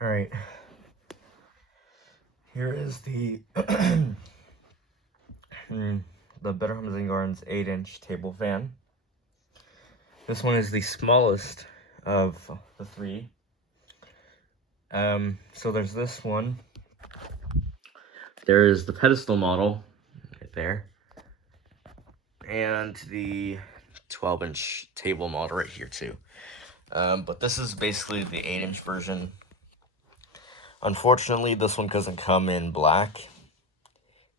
All right. Here is the the Better Homes and Gardens 8-inch table fan. This one is the smallest of the three. So there's this one. There is the pedestal model right there, and the 12-inch table model right here too. But this is basically the 8-inch version. Unfortunately, this one doesn't come in black.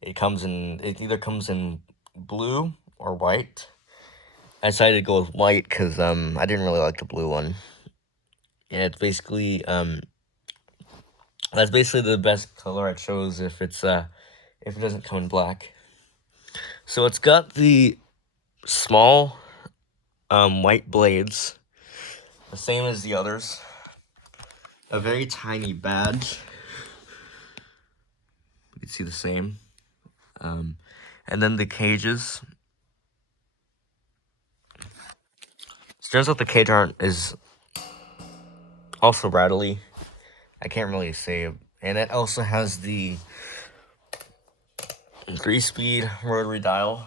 It either comes in blue or white. I decided to go with white because I didn't really like the blue one. And it's basically that's basically the best color I chose if it doesn't come in black. So it's got the small white blades, the same as the others. A very tiny badge. You can see the same. And then the cages. So turns out the cage art is also rattly. I can't really say. And it also has the 3-speed rotary dial.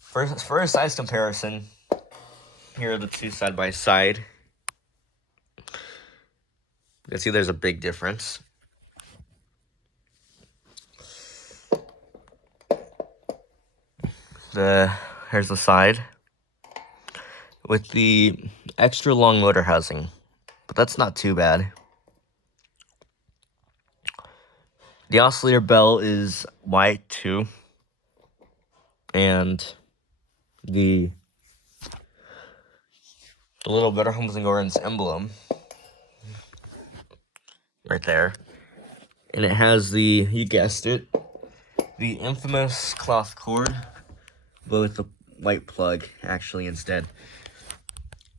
For a size comparison, here are the two side by side. You can see there's a big difference. Here's the side with the extra long motor housing, but that's not too bad. The oscillator bell is white too, and the little Better Homes and Gardens emblem right there, and it has you guessed it, the infamous cloth cord, but with the white plug actually instead.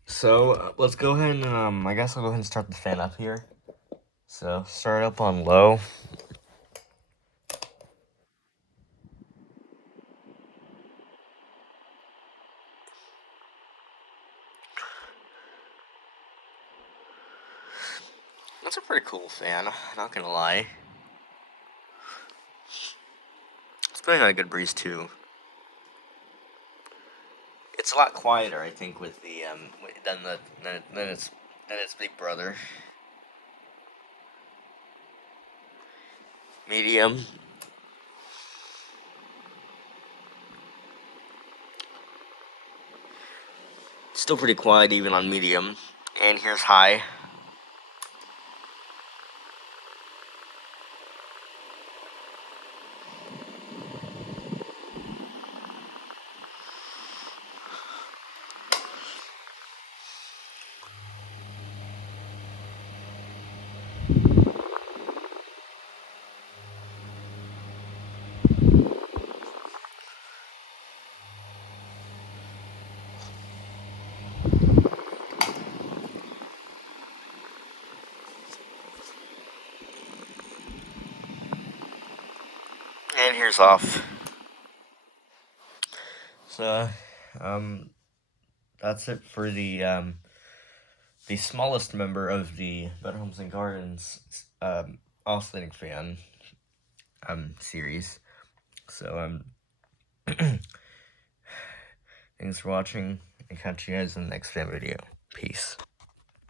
So let's go ahead and I guess I'll go ahead and start the fan up here. So start up on low. That's a pretty cool fan, not gonna lie. It's putting on a good breeze too. It's a lot quieter, I think, with the than its big brother. Medium. Still pretty quiet even on medium. And here's high. And here's off. So, that's it for the smallest member of the Better Homes and Gardens oscillating fan series. So thanks for watching, and catch you guys in the next fan video. Peace.